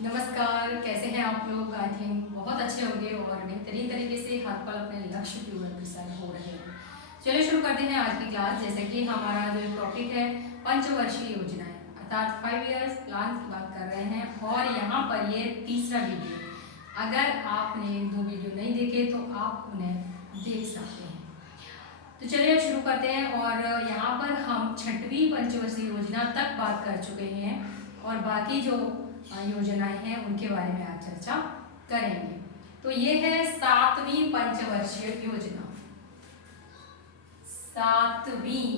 नमस्कार, कैसे हैं आप लोग। आई थिंक बहुत अच्छे होंगे और बेहतरीन तरीके से हर पल अपने लक्ष्य की ओर अग्रसर हो रहे हैं। चलिए शुरू करते हैं आज की क्लास। जैसे कि हमारा जो टॉपिक है पंचवर्षीय योजनाएं अर्थात 5 इयर्स प्लान की बात कर रहे हैं और यहाँ पर ये तीसरा वीडियो। अगर आपने 2 वीडियो नहीं देखे तो आप उन्हें देख सकते हैं। तो चलिए शुरू करते हैं और यहाँ पर हम 6वीं पंचवर्षीय योजना तक बात कर चुके हैं और बाकी जो योजनाएं हैं उनके बारे में आज चर्चा करेंगे। तो ये है 7वीं पंचवर्षीय योजना। 7वीं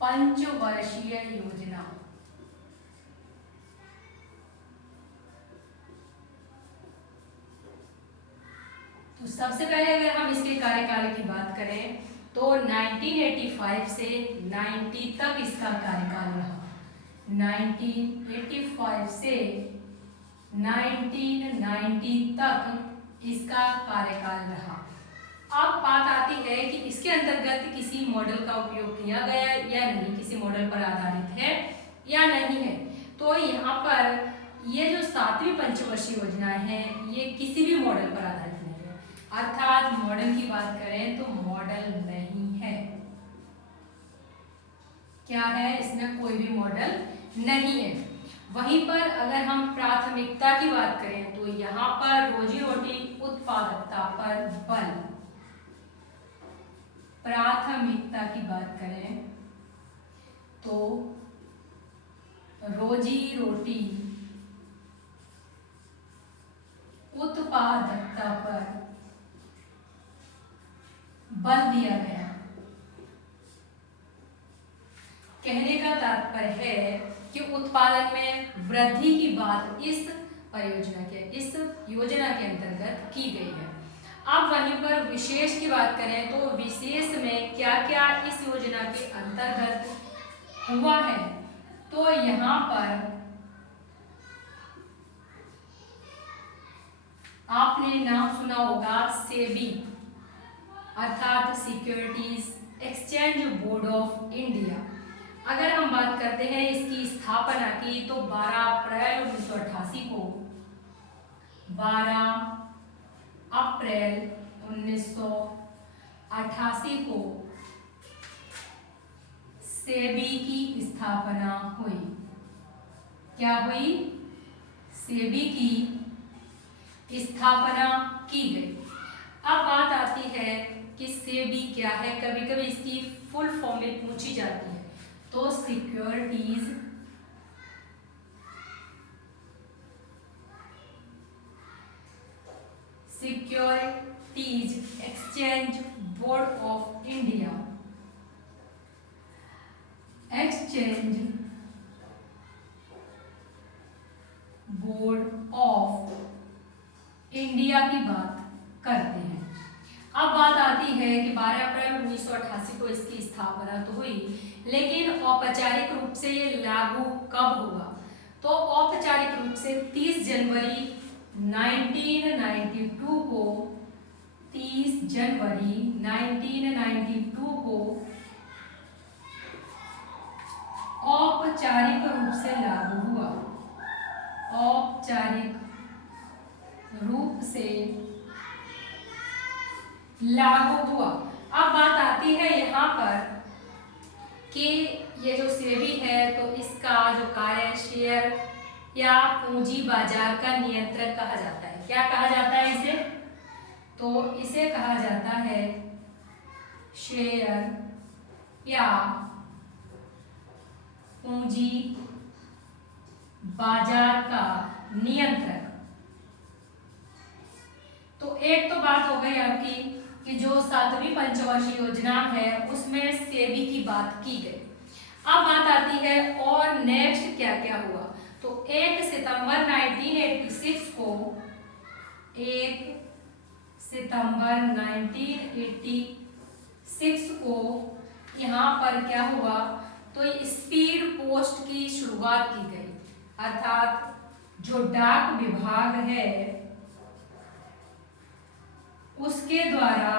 पंचवर्षीय योजना। तो सबसे पहले अगर हम इसके कार्यकाल की बात करें तो 1985 से 90 तक इसका कार्यकाल रहा। 1985 से 1990 तक इसका कार्यकाल रहा। अब बात आती है कि इसके अंतर्गत किसी मॉडल का उपयोग किया गया या नहीं, किसी मॉडल पर आधारित है या नहीं है। तो यहाँ पर ये जो 7वीं पंचवर्षीय योजना है ये किसी भी मॉडल पर आधारित नहीं है। अर्थात मॉडल की बात करें तो मॉडल नहीं है। क्या है, इसमें कोई भी मॉडल नहीं है। वहीं पर अगर हम प्राथमिकता की बात करें तो यहाँ पर रोजी रोटी उत्पादकता पर बल। प्राथमिकता की बात करें तो रोजी रोटी उत्पादकता पर बल दिया गया। कहने का तात्पर्य है कि उत्पादन में वृद्धि की बात इस योजना के अंतर्गत की गई है। अब वहीं पर विशेष की बात करें तो विशेष में क्या क्या इस योजना के अंतर्गत हुआ है। तो यहाँ पर आपने नाम सुना होगा सेबी अर्थात securities exchange board of India. अगर हम बात करते हैं इसकी स्थापना की तो 12 अप्रैल 1988 को 12 अप्रैल 1988 को सेबी की स्थापना हुई। क्या हुई? सेबी की स्थापना की गई। अब बात आती है कि सेबी क्या है। कभी कभी इसकी फुल फॉर्म में पूछी जाती है तो securities exchange board of India. Exchange board of India की बात करते हैं। अब बात आती है कि 12 अप्रैल 1988 को इसकी स्थापना तो हुई, लेकिन औपचारिक रूप से ये लागू कब हुआ? तो औपचारिक रूप से 30 जनवरी 1992 को 30 जनवरी 1992 को औपचारिक रूप से लागू हुआ। औपचारिक रूप से लागू हुआ। अब बात आती है यहाँ पर कि ये जो सेबी है तो इसका जो कार्य शेयर या पूंजी बाजार का नियंत्रक कहा जाता है। क्या कहा जाता है इसे? तो इसे कहा जाता है शेयर या पूंजी बाजार का नियंत्रक। तो एक तो बात हो गई आपकी कि जो 7वीं पंचवर्षीय योजना है उसमें सेबी की बात की गई। अब बात आती है और नेक्स्ट क्या क्या हुआ। तो 1 सितंबर 1986 को 1 सितंबर 1986 को यहाँ पर क्या हुआ? तो स्पीड पोस्ट की शुरुआत की गई। अर्थात जो डाक विभाग है उसके द्वारा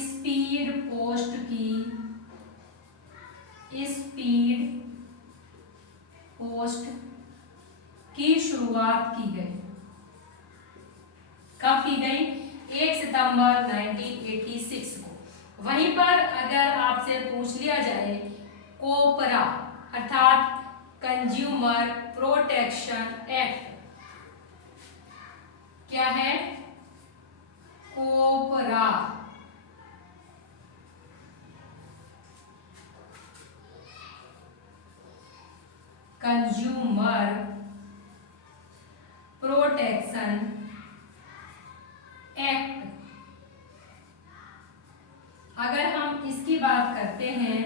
स्पीड पोस्ट की स्पीड पोस्ट की शुरुआत की गई। कब की गई? 1 सितंबर 1986 को। वहीं पर अगर आपसे पूछ लिया जाए कोपरा अर्थात कंज्यूमर प्रोटेक्शन एक्ट, क्या है? कोपरा। Consumer protection act. अगर हम इसकी बात करते हैं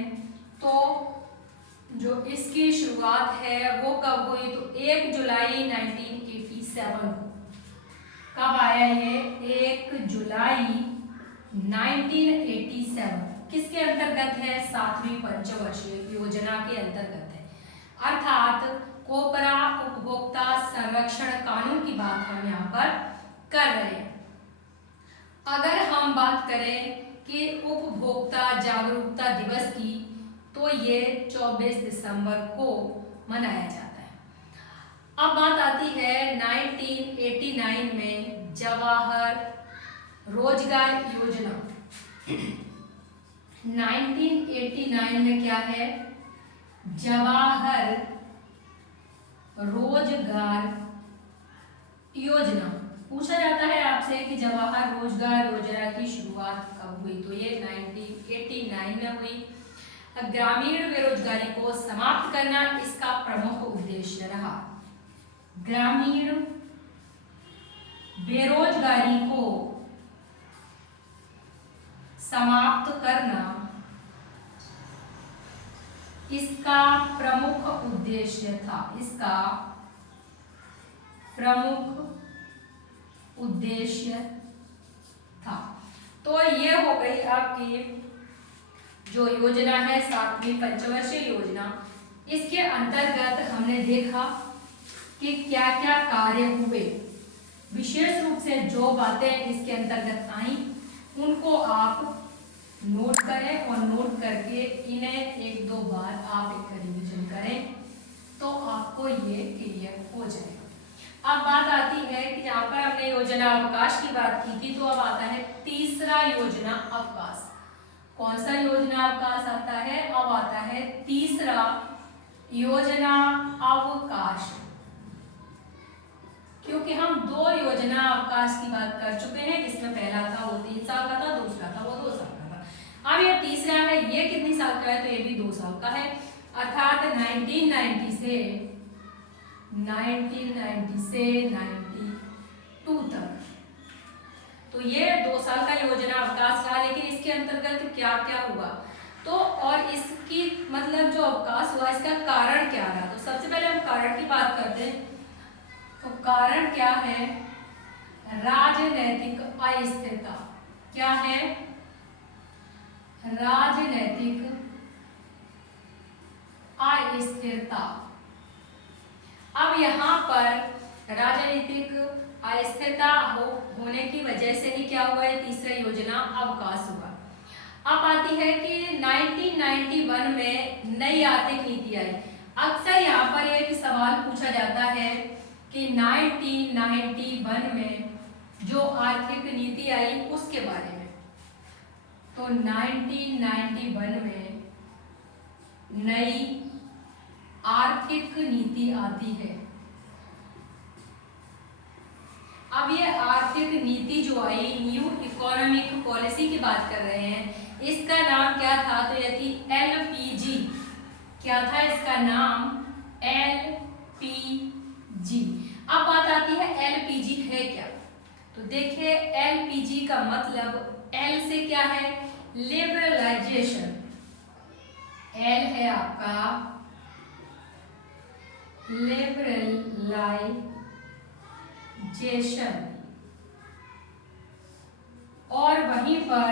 तो जो इसकी शुरुआत है वो कब हुई? तो 1 जुलाई 1987 को। कब आया ये? 1 जुलाई 1987। किसके अंतर्गत है? 7वीं पंचवर्षीय योजना के अंतर्गत है। अर्थात कोपरा उपभोक्ता संरक्षण कानून की बात हम यहाँ पर कर रहे हैं। अगर हम बात करें कि उपभोक्ता जागरूकता दिवस की, तो ये 24 दिसंबर को मनाया जाता है। अब बात आती है 1989 में जवाहर रोजगार योजना। 1989 में क्या है? जवाहर रोजगार योजना। पूछा जाता है आपसे कि जवाहर रोजगार योजना की शुरुआत कब हुई? तो ये 1989 में हुई। ग्रामीण बेरोजगारी को समाप्त करना इसका प्रमुख उद्देश्य रहा। ग्रामीण बेरोजगारी को समाप्त करना इसका प्रमुख उद्देश्य था। इसका प्रमुख उद्देश्य था। तो ये हो गई आपकी जो योजना है 7वीं पंचवर्षीय योजना। इसके अंतर्गत हमने देखा कि क्या क्या कार्य हुए। विशेष रूप से जो बातें इसके अंतर्गत आई उनको आप नोट करें और नोट करके इन्हें 1-2 बार आप एक रिवीजन करें तो आपको ये क्लियर हो जाएगा। अब बात आती है कि यहाँ पर हमने योजना अवकाश की बात की थी, तो अब आता है तीसरा योजना अवकाश। कौन सा योजना अवकाश आता है? अब आता है तीसरा योजना अवकाश। क्योंकि हम 2 योजना अवकाश की बात कर चुके हैं, जिसमें पहला था वो 3 साल का था, दूसरा था वो 2 साल का था। अब ये तीसरा है, ये कितनी साल का है? तो ये भी 2 साल का है। अर्थात 1990 से 92 तक। तो ये 2 साल का योजना अवकाश रहा। लेकिन इसके अंतर्गत क्या क्या हुआ तो, और इसकी मतलब जो अवकाश हुआ इसका कारण क्या रहा? तो सबसे पहले हम कारण की बात करते हैं। तो कारण क्या है? राजनैतिक अस्थिरता। क्या है? राजनैतिक अस्थिरता। अब यहाँ पर राजनीतिक अस्थिरता होने की वजह से ही क्या हुआ है? तीसरा योजना अवकाश हुआ। अब आती है कि 1991 में नई आर्थिक नीति आई। अक्सर यहाँ पर एक सवाल पूछा जाता है कि 1991 में जो आर्थिक नीति आई उसके बारे में। तो 1991 में नई आर्थिक नीति आती है। अब ये आर्थिक नीति जो आई, न्यू इकोनॉमिक पॉलिसी की बात कर रहे हैं, इसका नाम क्या था? तो ये थी LPG। क्या था इसका नाम? LPG। अब बात आती है LPG है क्या? तो देखिए LPG का मतलब L से क्या है? लिबरलाइजेशन। L है आपका लिबरलाइजेशन। और वहीं पर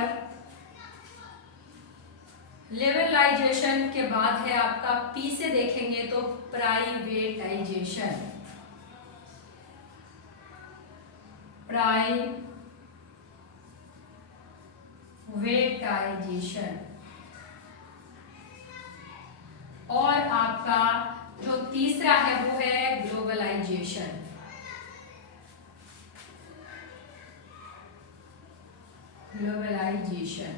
लिबरलाइजेशन के बाद है आपका P से देखेंगे तो प्राइवेटाइजेशन। प्राइवेटाइजेशन। और आपका जो तीसरा है वो है ग्लोबलाइजेशन। ग्लोबलाइजेशन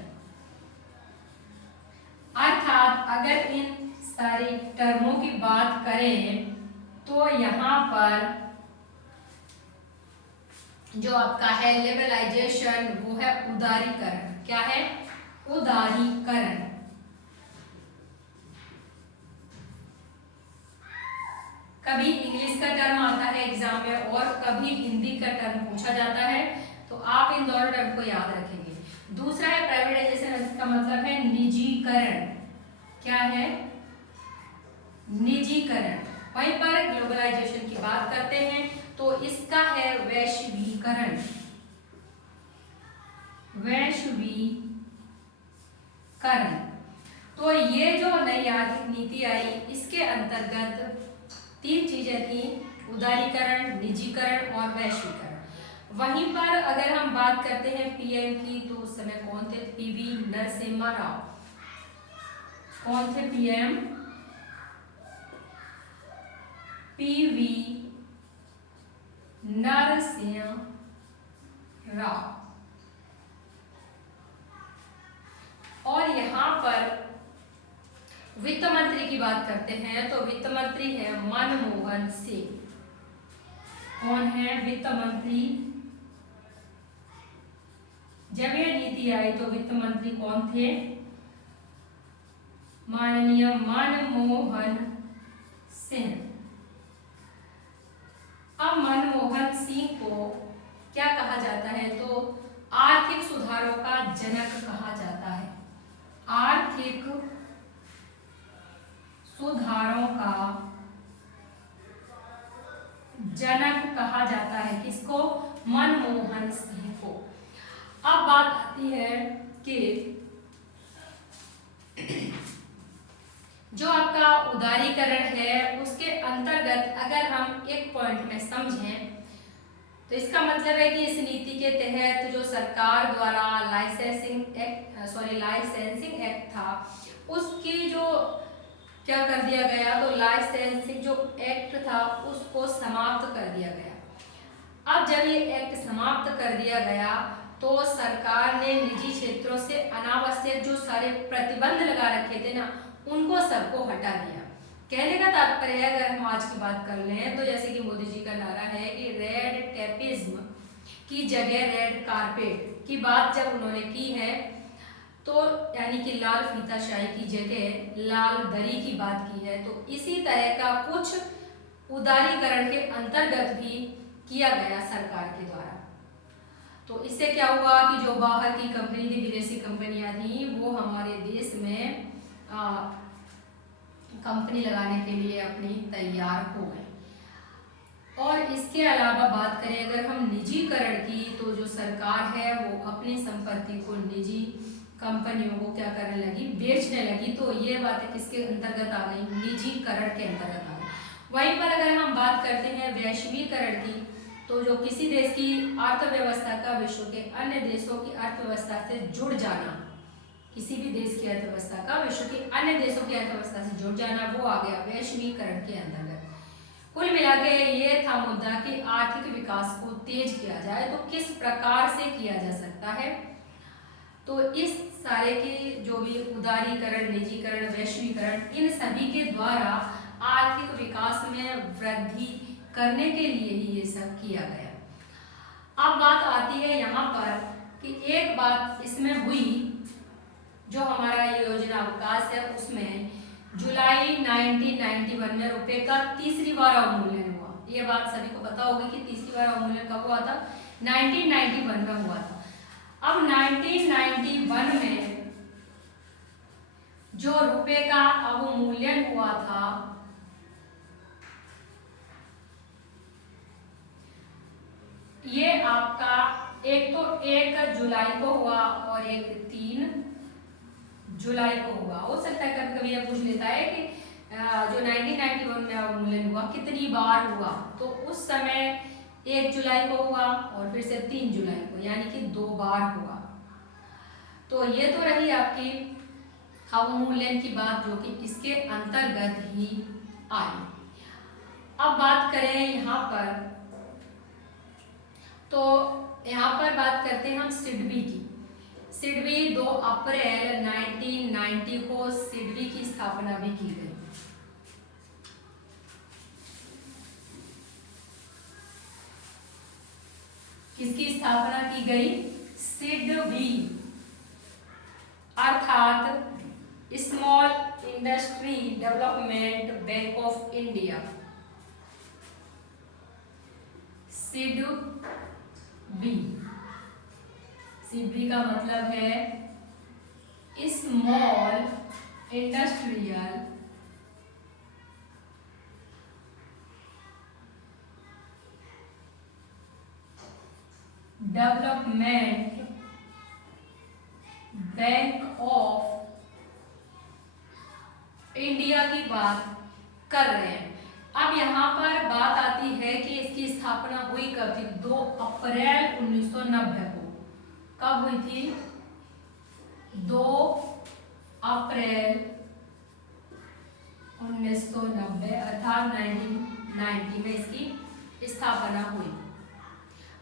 अर्थात अगर इन सारी टर्मों की बात करें तो यहाँ पर जो आपका है लिबरलाइजेशन वो है उदारीकरण। क्या है? उदारीकरण। कभी इंग्लिश का टर्म आता है एग्जाम में और कभी हिंदी का टर्म पूछा जाता है, तो आप इन दोनों टर्म को याद रखेंगे। दूसरा है प्राइवेटाइजेशन, का मतलब है निजीकरण। क्या है? निजीकरण। वहीं पर ग्लोबलाइजेशन की बात करते हैं तो इसका है वैश्वीकरण। वैश्वीकरण। तो ये जो नई आर्थिक नीति आई इसके अंतर्गत 3 चीजें थी, उदारीकरण, निजीकरण और वैश्वीकरण। वहीं पर अगर हम बात करते हैं पीएम की, तो उस समय कौन थे? पीवी नरसिम्हा राव। कौन थे पीएम? पीवी नरसिम्हा राव। और यहाँ पर वित्त मंत्री की बात करते हैं तो वित्त मंत्री है मनमोहन सिंह। कौन है वित्त मंत्री? जब यह नीति आई तो वित्त मंत्री कौन थे? माननीय मनमोहन सिंह। अब मनमोहन सिंह को क्या कहा जाता है? तो आर्थिक सुधारों का जनक कहा जाता है। आर्थिक सुधारों का जनक कहा जाता है। किसको? मनमोहन सिंह को। अब बात आती है कि जो आपका उदारीकरण है उसके अंतर्गत अगर हम एक पॉइंट में समझें तो इसका मतलब है कि इस नीति के तहत जो सरकार द्वारा लाइसेंसिंग एक्ट था उसकी जो क्या कर दिया गया, तो लाइसेंसिंग जो एक्ट था उसको समाप्त कर दिया गया। अब जब ये एक्ट समाप्त कर दिया गया तो सरकार ने निजी क्षेत्रों से अनावश्यक जो सारे प्रतिबंध लगा रखे थे ना, उनको सबको हटा दिया। कहने का तात्पर्य है, अगर हम आज की बात कर लें तो जैसे कि मोदी जी का नारा है कि रेड टेपिज्म की जगह रेड कारपेट की बात जब उन्होंने की है, तो यानी कि लाल फीताशाही की जगह लाल दरी की बात की है, तो इसी तरह का कुछ उदारीकरण के अंतर्गत भी किया गया सरकार के द्वारा। तो इससे क्या हुआ कि जो बाहर की कंपनी थी, विदेशी कंपनियां थी, वो हमारे देश में कंपनी लगाने के लिए अपनी तैयार हो गई। और इसके अलावा बात करें अगर हम निजीकरण की, तो जो सरकार है वो अपनी संपत्ति को निजी कंपनियों को क्या करने लगी? बेचने लगी। तो ये बातें किसके अंतर्गत आ गई? निजीकरण के अंतर्गत आ गई। वहीं पर अगर हम बात करते हैं वैश्वीकरण की, तो जो किसी देश की अर्थव्यवस्था का विश्व के अन्य देशों की अर्थव्यवस्था से जुड़ जाना, किसी भी देश की अर्थव्यवस्था का विश्व के अन्य देशों की अर्थव्यवस्था से जुड़ जाना, वो आ गया वैश्वीकरण के अंतर्गत। कुल मिला के ये था मुद्दा कि आर्थिक विकास को तेज किया जाए तो किस प्रकार से किया जा सकता है। तो इस सारे के जो भी उदारीकरण, निजीकरण, वैश्वीकरण, इन सभी के द्वारा आर्थिक विकास में वृद्धि करने के लिए ही ये सब किया गया। अब बात आती है यहाँ पर कि एक बात इसमें हुई, जो हमारा योजना विकास है उसमें जुलाई 1991 में रुपए का तीसरी बार अवमूल्यन हुआ। ये बात सभी को पता होगी कि तीसरी बार अवमूल्यन कब हुआ था? 1991 में हुआ था। अब 1991 में जो रुपए का अवमूल्यन हुआ था, ये आपका एक तो 1 जुलाई को हुआ और एक 3 जुलाई को हुआ। हो सकता है कभी कभी यह पूछ लेता है कि जो 1991 में अवमूल्यन हुआ कितनी बार हुआ, तो उस समय 1 जुलाई को हुआ और फिर से 3 जुलाई को, यानी कि 2 बार हुआ। तो ये तो रही आपकी अवमूल्यन की बात, जो कि इसके अंतर्गत ही आई। अब बात करें यहाँ पर, तो यहाँ पर बात करते हैं हम सिडबी की। सिडबी 2 अप्रैल 1990 को सिडबी की स्थापना भी की गई। किसकी स्थापना की गई? सिडबी अर्थात small industry development bank of India. SIDBI, SIDBI का मतलब है small industrial development bank of India की बात कर रहे हैं। अब यहाँ पर बात आती है कि इसकी स्थापना हुई कब थी? 2 अप्रैल 1990 को। कब हुई थी? 2 अप्रैल 1990 अर्थात 1990 में इसकी स्थापना हुई।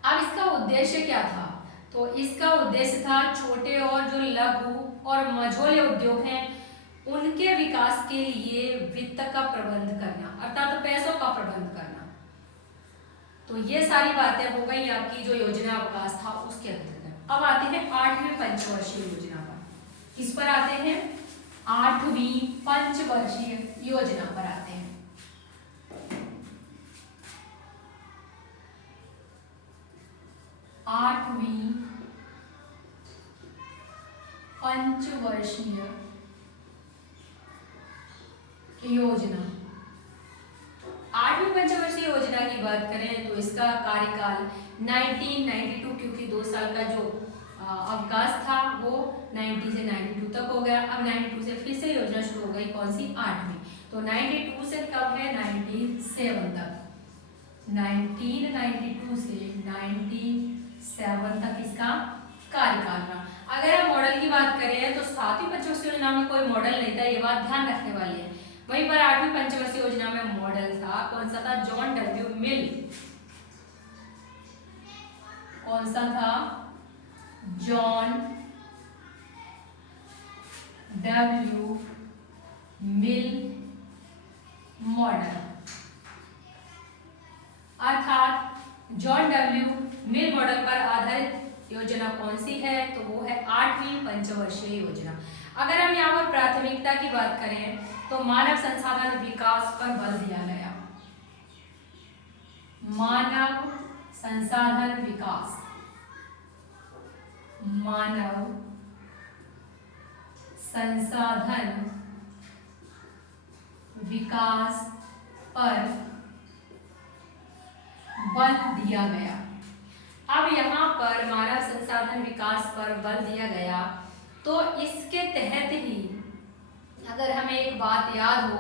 अब इसका उद्देश्य क्या था? तो इसका उद्देश्य था छोटे और जो लघु और मझोले उद्योग हैं उनके विकास के लिए वित्त का प्रबंध करना, अर्थात पैसों का प्रबंध करना। तो ये सारी बातें हो गई आपकी जो योजना विकास था उसके अंतर्गत। अब आते हैं 8वीं पंचवर्षीय योजना पर। किस पर आते हैं? 8वीं पंचवर्षीय योजना पर आते हैं। आठवीं पंचवर्षीय योजना। 8वीं पंचवर्षीय योजना की बात करें तो इसका कार्यकाल 1992, क्योंकि 2 साल का जो अवकाश था वो 90 से 92 तक हो गया। अब 92 से फिर से योजना शुरू हो गई। कौन सी? 8वीं। तो 92 से कब है? 97 तक। 1992 से 97 तक इसका कार्यकाल रहा। अगर हम मॉडल की बात करें तो 7वीं पंचवर्षीय योजना में कोई मॉडल नहीं था, ये बात ध्यान रखने वाली है। वहीं पर 8वीं पंचवर्षीय योजना में मॉडल था। कौन सा था? जॉन डब्ल्यू मिल। कौन सा था? जॉन डब्ल्यू मिल मॉडल। अर्थात जॉन डब्ल्यू मिल मॉडल पर आधारित योजना कौन सी है? तो वो है 8वीं पंचवर्षीय योजना। अगर हम यहाँ पर प्राथमिकता की बात करें तो मानव संसाधन विकास पर बल दिया गया। मानव संसाधन विकास, मानव संसाधन विकास पर बल दिया गया। अब यहाँ पर मानव संसाधन विकास पर बल दिया गया तो इसके तहत ही अगर हमें एक बात याद हो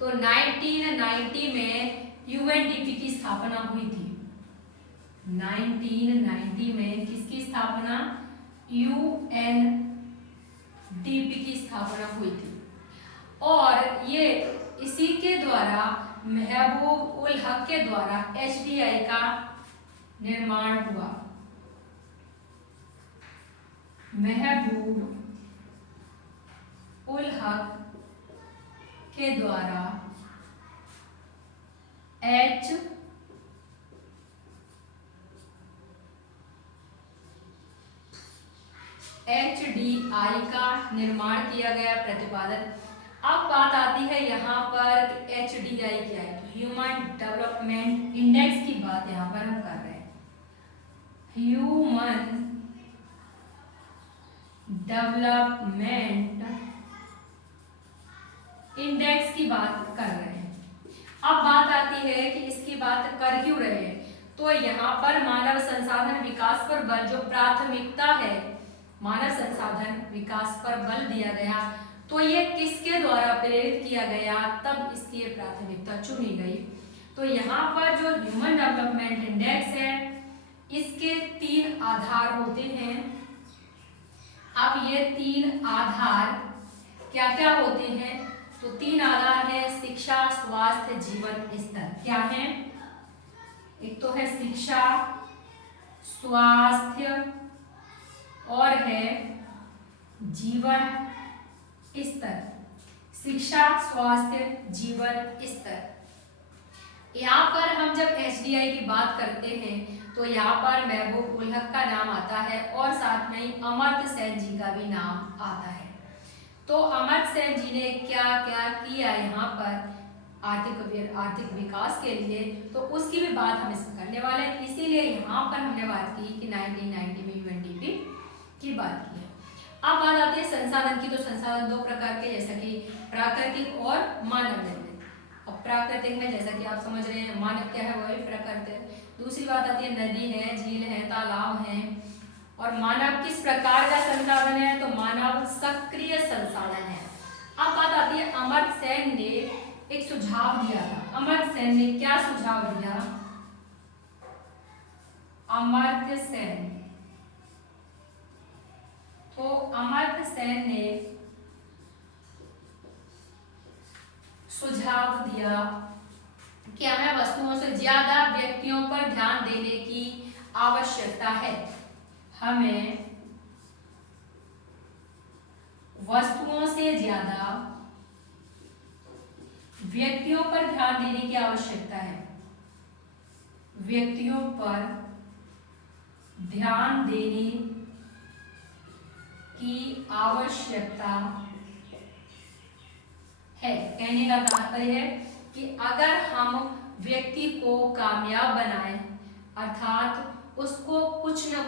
तो 1990 में यूएनडीपी की स्थापना हुई थी। 1990 में किसकी स्थापना? यूएनडीपी की स्थापना हुई थी और ये इसी के द्वारा महबूब उल हक के द्वारा एचडीआई का निर्माण हुआ। महबूब उल हक के द्वारा एचडीआई का निर्माण किया गया, प्रतिपादन। अब बात आती है यहाँ पर एचडीआई क्या है? तो ह्यूमन डेवलपमेंट इंडेक्स की बात यहाँ पर हम कर रहे हैं। ह्यूमन डेवलपमेंट इंडेक्स की बात कर रहे हैं। अब बात आती है कि इसकी बात कर क्यों रहे हैं? तो यहाँ पर मानव संसाधन विकास पर बल, जो प्राथमिकता है मानव संसाधन विकास पर बल दिया गया, तो ये किसके द्वारा प्रेरित किया गया, तब इसकी प्राथमिकता चुनी गई। तो यहाँ पर जो ह्यूमन डेवलपमेंट इंडेक्स है इसके 3 आधार होते हैं। अब ये 3 आधार क्या क्या होते हैं? तो 3 आधार है शिक्षा शिक्षा, स्वास्थ्य, जीवन स्तर क्या है? एक तो है शिक्षा, स्वास्थ्य और है जीवन स्तर। शिक्षा, स्वास्थ्य, जीवन स्तर। यहाँ पर हम जब एसडीआई की बात करते हैं तो यहाँ पर महबूब उल हक का नाम आता है और साथ में ही अमर्त्य सेन जी का भी नाम आता है। तो अमर्त्य सेन जी ने क्या क्या किया यहाँ पर आर्थिक विकास के लिए, तो उसकी भी बात हम इसमें करने वाले हैं। इसीलिए यहाँ पर हमने बात की कि 1990 में यूएनडीपी की बात की है। अब बात आती है संसाधन की। तो संसाधन दो प्रकार के, जैसा कि प्राकृतिक और मानव निर्मित। अब प्राकृतिक में जैसा कि आप समझ रहे हैं, मानव क्या है, वही प्राकृतिक। दूसरी बात आती है नदी है, झील है, तालाब है। और मानव किस प्रकार का संसाधन है? तो मानव सक्रिय संसाधन है। अब बात आती है अमर्त्य सेन ने एक सुझाव दिया था। अमर्त्य सेन ने क्या सुझाव दिया? अमर्त्य सेन, तो अमर्त्य सेन ने सुझाव दिया कि हमें वस्तुओं से ज्यादा व्यक्तियों पर ध्यान देने की आवश्यकता है। हमें वस्तुओं से ज्यादा व्यक्तियों पर ध्यान देने की आवश्यकता है। व्यक्तियों पर ध्यान देने की आवश्यकता है। कहने का तात्पर्य है कि अगर हम व्यक्ति को कामयाब बनाएं, अर्थात उसको कुछ न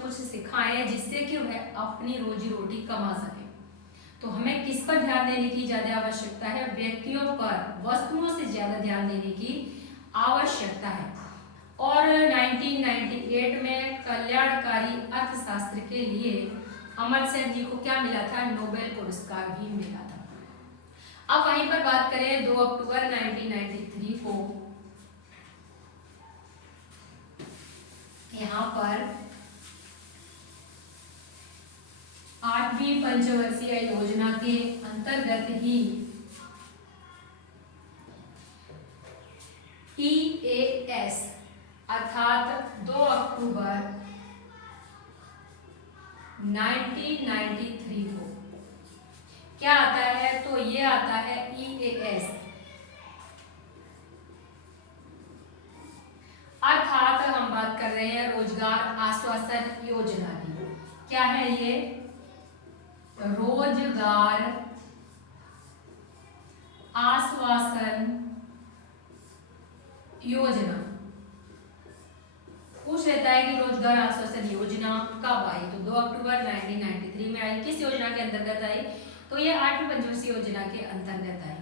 कुछ सिखाएं जिससे कि वह अपनी रोजी रोटी कमा सके, तो हमें किस पर ध्यान देने की ज्यादा आवश्यकता है? व्यक्तियों पर, वस्तुओं से ज्यादा ध्यान देने की आवश्यकता है। और 1998 में कल्याणकारी अर्थशास्त्र के लिए अमर्त्य सेन जी को क्या मिला था? नोबेल पुरस्कार भी मिला था। अब वहीं पर बात करें 2 अक्टूबर 1993 को, यहाँ पर 8वीं पंचवर्षीय योजना के अंतर्गत ही EAS अर्थात 2 अक्टूबर 1993 को क्या आता है? तो ये आता है EAS अर्थात हम बात कर रहे हैं रोजगार आश्वासन योजना की। क्या है ये? रोजगार आश्वासन योजना। पूछ लेता है कि रोजगार आश्वासन योजना कब आई? तो 2 अक्टूबर 1993 में आई। किस योजना के अंतर्गत आई? तो ये 8वीं पंचवर्षीय योजना के अंतर्गत आई।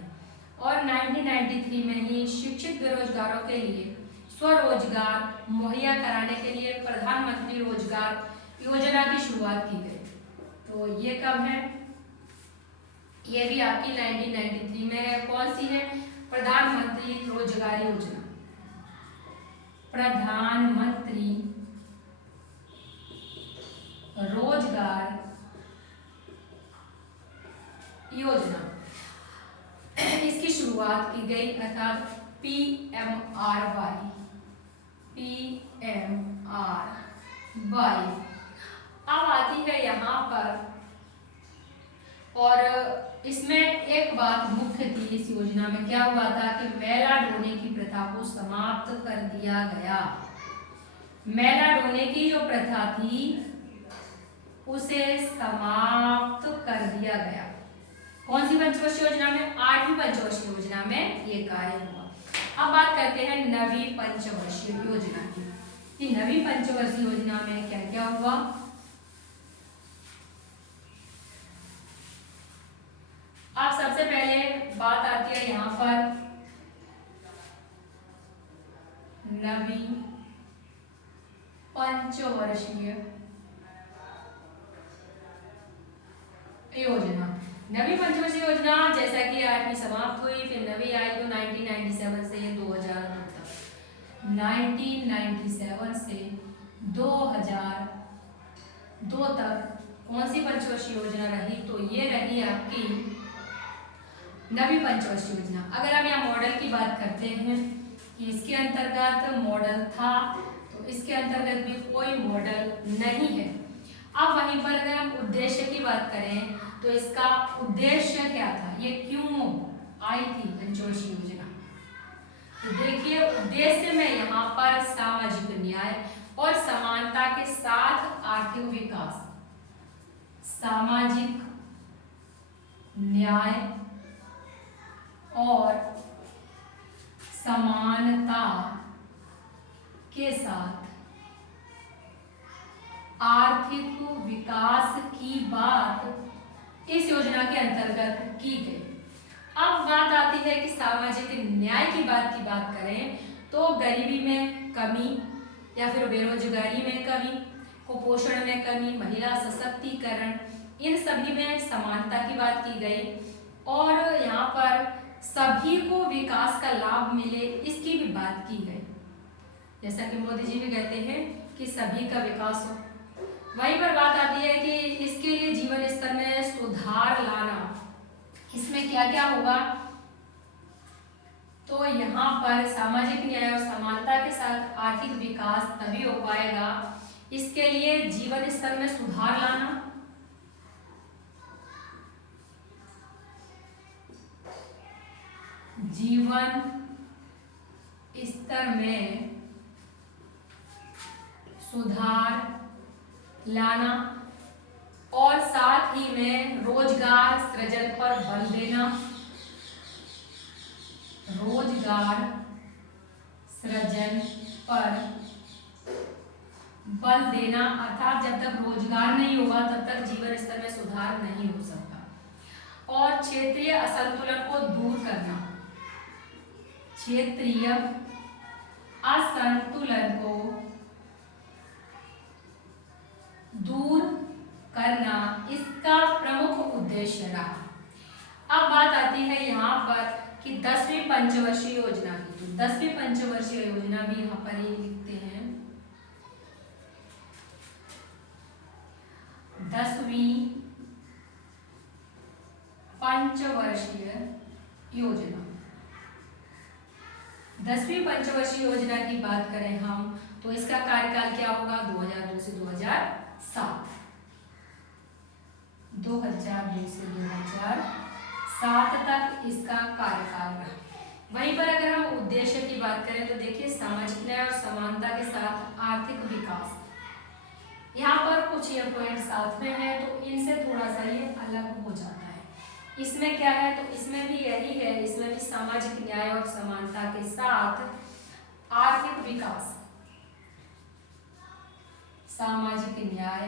और 1993 में ही शिक्षित बेरोजगारों के लिए स्वरोजगार मुहैया कराने के लिए प्रधानमंत्री रोजगार योजना की शुरुआत की गई। तो ये कब है? ये भी आपकी 1993 में है। कौन सी है? प्रधानमंत्री रोजगार योजना। प्रधानमंत्री रोजगार योजना, इसकी शुरुआत की गई अर्थात PMRY। अब आती है यहाँ पर, और इसमें एक बात मुख्य थी इस योजना में। क्या हुआ था कि मैला ढोने की प्रथा को समाप्त कर दिया गया। मैला ढोने की जो प्रथा थी उसे समाप्त कर दिया गया। कौन सी पंचवर्षीय योजना में? 8वीं पंचवर्षीय योजना में ये कार्य हुआ। अब बात करते हैं नवी पंचवर्षीय योजना की कि नवी पंचवर्षीय योजना में क्या क्या हुआ। अब सबसे पहले बात आती है यहाँ पर नवी पंचवर्षीय योजना। नवी पंचवर्षीय योजना जैसा कि 8वीं समाप्त हुई, फिर नवी आई तो 1997 से 2002 तक। 1997 से 2002 तक कौन सी पंचवर्षीय योजना रही? तो ये रही आपकी नवी पंचवर्षीय योजना। अगर हम यहाँ मॉडल की बात करते हैं कि इसके अंतर्गत मॉडल था, तो इसके अंतर्गत भी कोई मॉडल नहीं है। अब वहीं पर अगर हम उद्देश्य की बात करें तो इसका उद्देश्य क्या था, ये क्यों आई थी पंचवर्षीय योजना। तो देखिए उद्देश्य में यहाँ पर सामाजिक न्याय और समानता के साथ आर्थिक विकास, सामाजिक न्याय और समानता के साथ आर्थिक विकास की बात इस योजना के अंतर्गत की गई। अब बात आती है कि सामाजिक न्याय की बात करें तो गरीबी में कमी या फिर बेरोजगारी में कमी, कुपोषण में कमी, महिला सशक्तिकरण, इन सभी में समानता की बात की गई और यहाँ पर सभी को विकास का लाभ मिले इसकी भी बात की गई। जैसा कि मोदी जी भी कहते हैं कि सभी का विकास हो। वहीं पर बात आती है कि इसके लिए जीवन स्तर में सुधार लाना, इसमें क्या क्या होगा, तो यहाँ पर सामाजिक न्याय और समानता के साथ आर्थिक विकास तभी हो पाएगा, इसके लिए जीवन स्तर में सुधार लाना, जीवन स्तर में सुधार लाना और साथ ही में रोजगार सृजन पर बल देना, रोजगार सृजन पर बल देना, अर्थात जब तक रोजगार नहीं होगा तब तक जीवन स्तर में सुधार नहीं हो सकता। और क्षेत्रीय असंतुलन को दूर करना, क्षेत्रीय असंतुलन को दूर करना इसका प्रमुख उद्देश्य रहा। अब बात आती है यहाँ पर कि 10वीं पंचवर्षीय योजना की, तो 10वीं पंचवर्षीय योजना भी यहाँ पर ही लिखते हैं। 10वीं पंचवर्षीय योजना, 10वीं पंचवर्षीय योजना की बात करें हम तो इसका कार्यकाल क्या होगा, 2002 से 2007, 2002 से 2007 तक इसका कार्यकाल रहा। वहीं पर अगर हम उद्देश्य की बात करें तो देखिए सामाजिक न्याय और समानता के साथ आर्थिक विकास, यहाँ पर कुछ ये पॉइंट साथ में है तो इनसे थोड़ा सा ये अलग हो जाता है। इसमें क्या है, तो इसमें भी यही है, इसमें भी सामाजिक न्याय और समानता के साथ आर्थिक विकास, सामाजिक न्याय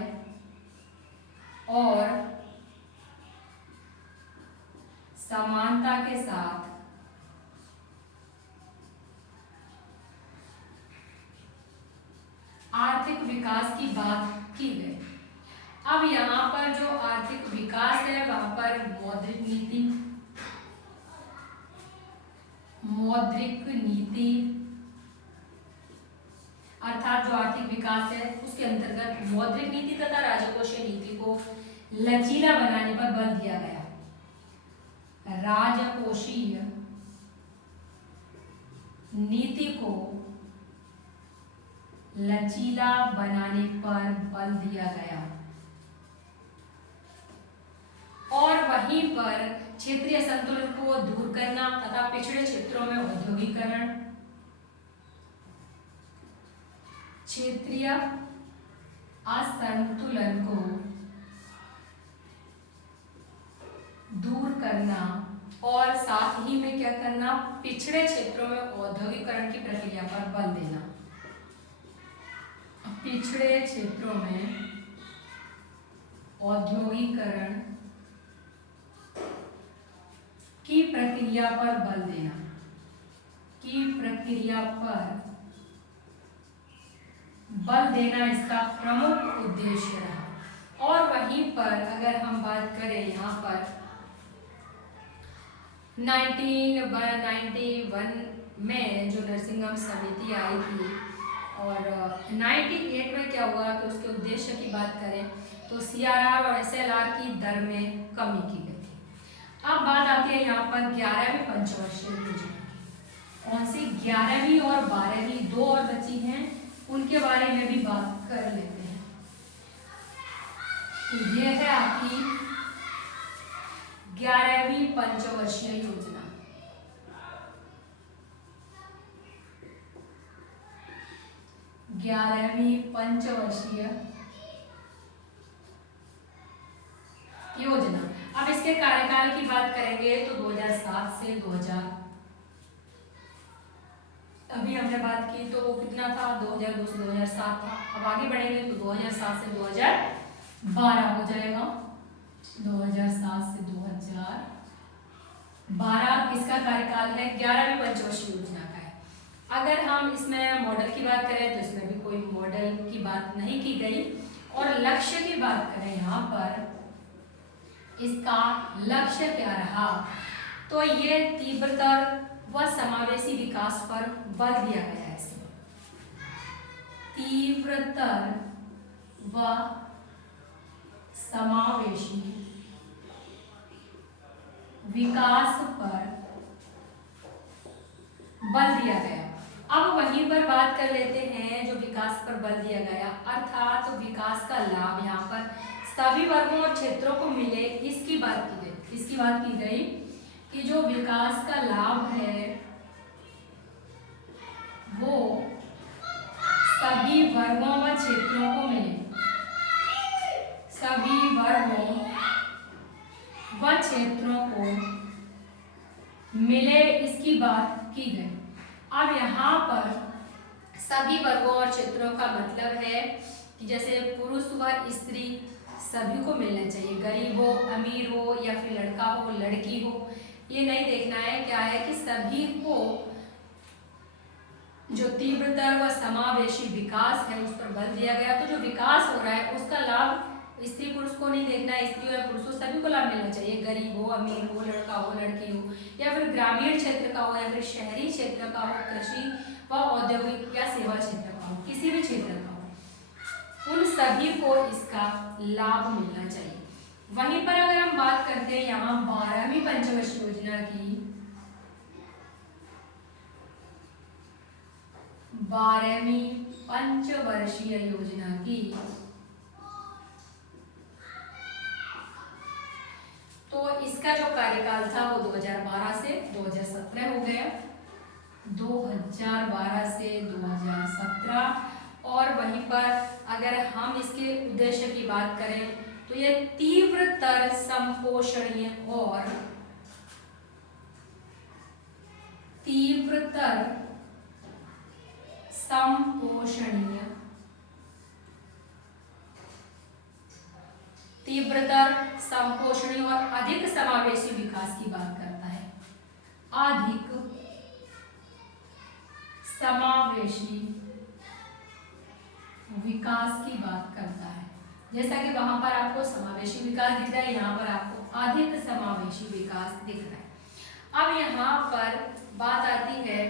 और समानता के साथ आर्थिक विकास की बात की गई। अब यहाँ पर जो आर्थिक विकास है वहां पर मौद्रिक नीति अर्थात जो आर्थिक विकास है उसके अंतर्गत मौद्रिक नीति तथा राजकोषीय नीति को लचीला बनाने पर बल दिया गया। राजकोषीय नीति को लचीला बनाने पर बल दिया गया और वहीं पर क्षेत्रीय संतुलन को दूर करना तथा पिछड़े क्षेत्रों में औद्योगिकरण, क्षेत्रीय असंतुलन को दूर करना और साथ ही में क्या करना, पिछड़े क्षेत्रों में औद्योगिकरण की प्रक्रिया पर बल देना। पिछड़े क्षेत्रों में औद्योगिकरण की प्रक्रिया पर बल देना, की प्रक्रिया पर बल देना इसका प्रमुख उद्देश्य रहा। और वहीं पर अगर हम बात करें यहाँ पर 1991 में जो नरसिंहम समिति आई थी और 98 में क्या हुआ कि उसके उद्देश्य की बात करें तो CRR और SLR की दर में कमी की गई थी। अब बात आती है यहाँ पर 11वीं पंचवर्षीय योजना। कौन सी? 11वीं और 12वीं दो और बची हैं, उनके बारे में भी बात कर लेते हैं। तो ये है आपकी 11वीं पंचवर्षीय योजना। ग्यारहवीं पंचवर्षीय योजना। अब इसके कार्यकाल की बात करेंगे तो 2007 से 2000, अभी हमने बात की तो वो कितना था, 2002 से 2007 था। अब आगे बढ़ेंगे तो 2007 से 2012 हो जाएगा। 2007 से 2012 किसका कार्यकाल है? 11वीं पंचवर्षीय योजना का है। अगर हम इसमें मॉडल की बात करें तो इसमें भी कोई मॉडल की बात नहीं की गई। और लक्ष्य की बात करें यहाँ पर, इसका लक्ष्य क्या रहा? तो ये तीव्रतर व समावेशी विकास पर बल दिया गया है। इसमें तीव्रतर व समावेशी विकास पर बल दिया गया। अब वहीं पर बात कर लेते हैं जो विकास पर बल दिया गया, अर्थात तो विकास का लाभ यहाँ पर सभी वर्गों और क्षेत्रों को मिले, इसकी बात की गई। इसकी बात की गई कि जो विकास का लाभ है वो सभी वर्गों व क्षेत्रों को मिले, सभी वर्गों व क्षेत्रों को मिले, इसकी बात की गई। अब यहाँ पर सभी वर्गों और क्षेत्रों का मतलब है कि जैसे पुरुष व स्त्री सभी को मिलना चाहिए, गरीब हो, अमीर हो या फिर लड़का हो, लड़की हो, ये नहीं देखना है। क्या है कि सभी को जो तीव्रतर व समावेशी विकास है उस पर बल दिया गया। तो जो विकास हो रहा है उसका लाभ स्त्री पुरुष को नहीं देखना है, स्त्री और पुरुष सभी को लाभ मिलना चाहिए, गरीब हो, अमीर हो, लड़का हो, लड़की हो, या फिर ग्रामीण क्षेत्र का हो या फिर शहरी क्षेत्र का हो, कृषि व औद्योगिक या सेवा क्षेत्र का हो, किसी भी क्षेत्र का हो, उन सभी को इसका लाभ मिलना चाहिए। वहीं पर अगर हम बात करते हैं यहाँ 12वीं पंचवर्षीय योजना की, 12वीं पंचवर्षीय योजना की, तो इसका जो कार्यकाल था वो 2012 से 2017 हो गया, 2012 से 2017। और वहीं पर अगर हम इसके उद्देश्य की बात करें तो ये तीव्रतर संपोषणीय और तीव्रतर संपोषणीय, तीव्रतर संपोषणीय और अधिक समावेशी विकास की बात करता है, अधिक समावेशी विकास की बात करता है। जैसा कि वहां पर आपको समावेशी विकास दिख रहा है, यहाँ पर आपको अधिक समावेशी विकास दिख रहा है। अब यहाँ पर बात आती है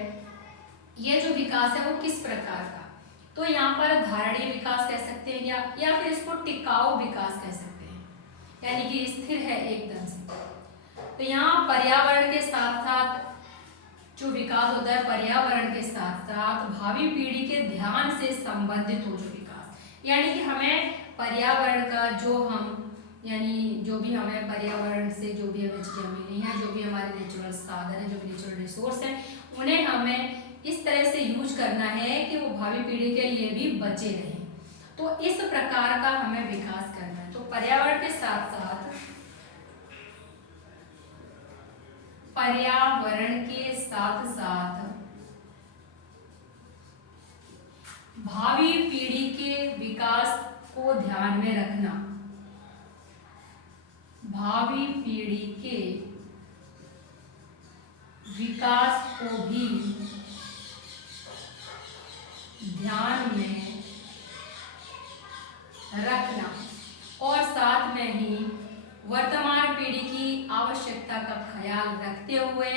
ये जो विकास है वो किस प्रकार का, तो यहाँ पर धारणीय विकास कह सकते हैं या फिर इसको टिकाऊ विकास कह सकते हैं, यानी कि स्थिर है एकदम से। तो यहाँ पर्यावरण के साथ साथ जो विकास होता है, पर्यावरण के साथ साथ भावी पीढ़ी के ध्यान से संबंधित हो जो विकास, यानी कि हमें पर्यावरण का जो हम यानी जो भी हमें पर्यावरण से जो भी हमें चीजें मिली हैं, जो भी हमारे नेचुरल साधन है, जो भी नेचुरल रिसोर्स है, उन्हें हमें इस तरह से यूज करना है कि वो भावी पीढ़ी के लिए भी बचे रहें। तो इस प्रकार का हमें विकास करना है। तो पर्यावरण के साथ साथ भावी पीढ़ी के विकास को ध्यान में रखना, भावी पीढ़ी के विकास को भी ध्यान में रखना और साथ में ही वर्तमान पीढ़ी की आवश्यकता का ख्याल रखते हुए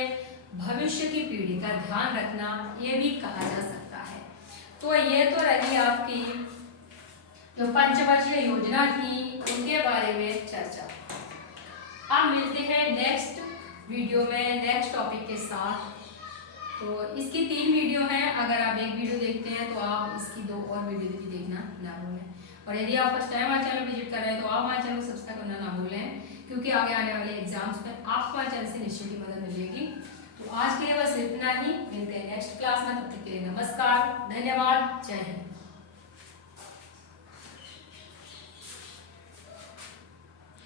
भविष्य की पीढ़ी का ध्यान रखना, ये भी कहा जा सकता है। तो ये तो रही आपकी जो पंचवर्षीय योजना थी उनके बारे में चर्चा। अब मिलते हैं नेक्स्ट वीडियो में नेक्स्ट टॉपिक के साथ। तो इसकी 3 वीडियो हैं, अगर आप एक वीडियो देखते हैं तो आप इसकी 2 और वीडियो भी देखना ना भूलें। और यदि आप फर्स्ट टाइम हमारे चैनल विजिट कर रहे हैं तो आप हमारे चैनल को सब्सक्राइब करना ना भूलें, क्योंकि आगे आने वाले एग्जाम्स में आपको हमारे चैनल से निश्चित ही मदद मिलेगी। तो आज के लिए बस इतना ही, मिलते हैं नेक्स्ट क्लास में, तब तक के लिए नमस्कार, धन्यवाद, जय हिंद।